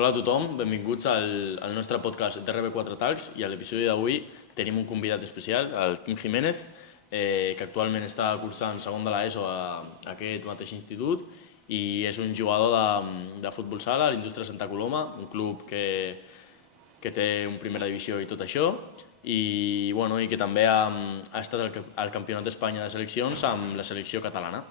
Hola a tothom, benvinguts al nostre podcast d'RB4 Talks i a l'episodi d'avui tenim un convidat especial, el Quim Jiménez, que actualment està cursant segon de l'ESO a aquest mateix institut i és un jugador de futbol sala a l'Indústria Santa Coloma, un club que té un primera divisió i tot això, i que també ha estat al Campionat d'Espanya de seleccions amb la selecció catalana.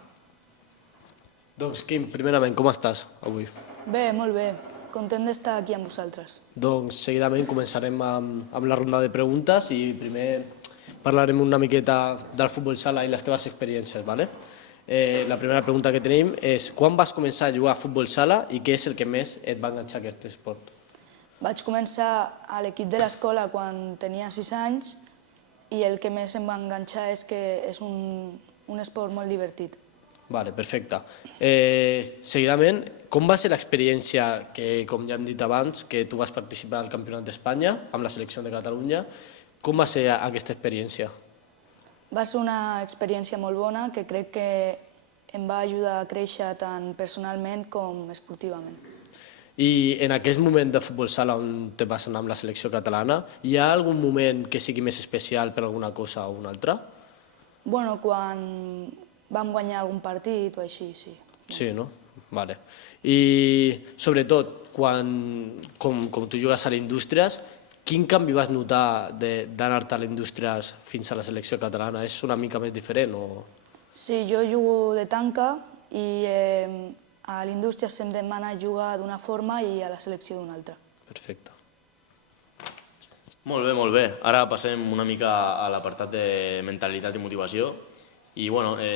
Doncs Quim, primerament, com estàs avui? Bé, molt bé. Content d'estar aquí amb vosaltres. Doncs seguidament començarem amb la ronda de preguntes i primer parlarem una miqueta del futbol sala i les teves experiències, ¿vale? La primera pregunta que tenim és quan vas començar a jugar a futbol sala i què és el que més et va enganxar a aquest esport? Vaig començar a l'equip de l'escola quan tenia 6 anys i el que més em va enganxar és que és un esport molt divertit. Vale, perfecte. Seguidament, com va ser l'experiència que, com ja hem dit abans, que tu vas participar al Campionat d'Espanya amb la selecció de Catalunya? Com va ser aquesta experiència? Va ser una experiència molt bona que crec que em va ajudar a créixer tant personalment com esportivament. I en aquest moment de futbol sala on te vas anar amb la selecció catalana, hi ha algun moment que sigui més especial per alguna cosa o una altra? Bueno, quan vam guanyar algun partit o així, sí. Sí, no? Vale. I sobretot, com tu jugues a l'Indústries, quin canvi vas notar d'anar-te a l'Indústries fins a la selecció catalana? És una mica més diferent o...? Sí, jo jugo de tanca i a l'Indústria se'm demana jugar d'una forma i a la selecció d'una altra. Perfecte. Molt bé, molt bé. Ara passem una mica a l'apartat de mentalitat i motivació. I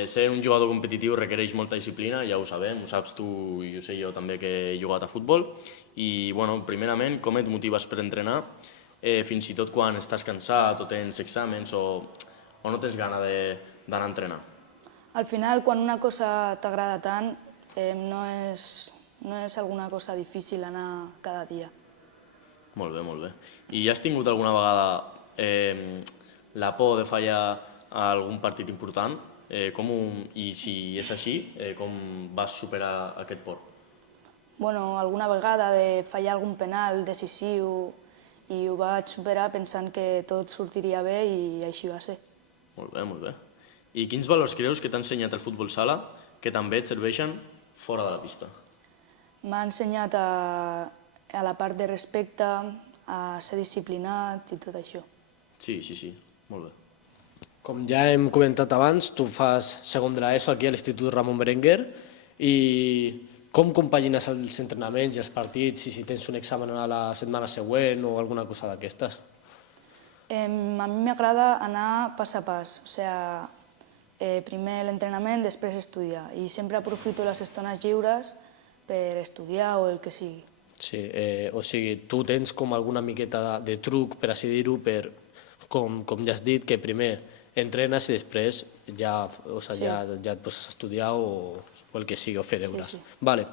ser un jugador competitiu requereix molta disciplina, ja ho sabem, ho saps tu i ho sé jo també que he jugat a futbol. I primerament, com et motives per entrenar, fins i tot quan estàs cansat o tens exàmens o no tens gana d'anar a entrenar? Al final, quan una cosa t'agrada tant, no és alguna cosa difícil anar cada dia. Molt bé, molt bé. I has tingut alguna vegada la por de fallar a algun partit important? I si és així, com vas superar aquest por? Bueno, alguna vegada de fallar algun penal decisiu i ho vaig superar pensant que tot sortiria bé i així va ser. Molt bé, molt bé. I quins valors creus que t'ha ensenyat el futbol sala que també et serveixen fora de la pista? M'ha ensenyat a la part de respecte, a ser disciplinat i tot això. Sí, molt bé. Com ja hem comentat abans, tu fas segon de l'ESO aquí a l'Institut Ramon Berenguer i com compagines els entrenaments i els partits i si tens un examen a la setmana següent o alguna cosa d'aquestes? A mi m'agrada anar pas a pas, o sigui, primer l'entrenament, després estudiar i sempre aprofito les estones lliures per estudiar o el que sigui. Sí, o sigui, tu tens com alguna miqueta de truc, per així dir-ho, com ja has dit, que primer entrenes i després ja et poses a estudiar o el que sigui, o fer deures. Vale.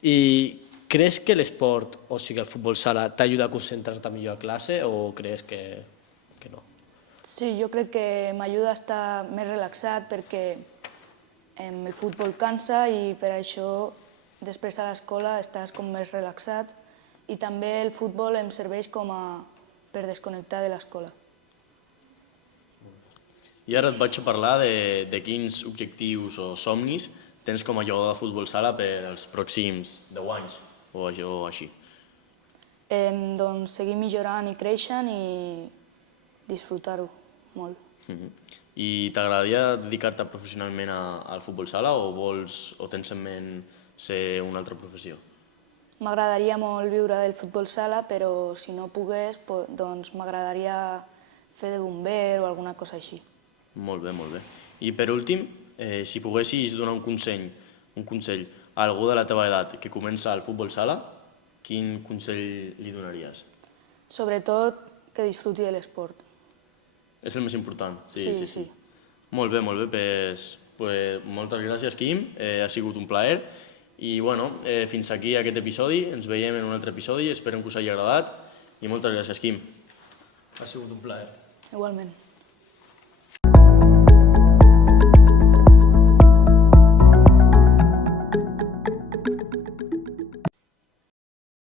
I creus que l'esport, o sigui el futbol sala, t'ajuda a concentrar-te millor a classe o creus que no? Sí, jo crec que m'ajuda a estar més relaxat perquè el futbol cansa i per això després a l'escola estàs com més relaxat i també el futbol em serveix per desconnectar de l'escola. I ara et vaig a parlar de quins objectius o somnis tens com a jugador de futbol sala per als pròxims 10 anys o així. Doncs seguir millorant i creixent i disfrutar-ho molt. I t'agradaria dedicar-te professionalment al futbol sala o tens en ment ser una altra professió? M'agradaria molt viure del futbol sala, però si no pogués, doncs m'agradaria fer de bomber o alguna cosa així. Molt bé, molt bé. I per últim, si poguessis donar un consell a algú de la teva edat que comença al futbol sala, quin consell li donaries? Sobretot que disfruti de l'esport. És el més important, sí. Sí. Molt bé, moltes gràcies, Quim, ha sigut un plaer. I fins aquí aquest episodi, ens veiem en un altre episodi, esperem que us hagi agradat i moltes gràcies, Quim. Ha sigut un plaer. Igualment.